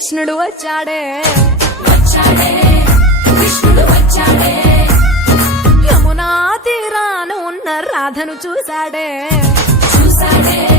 కృష్ణుడు వచ్చాడే కృష్ణుడు వచ్చాడే యమునా తీరాన ఉన్న రాధను చూశాడే చూసాడే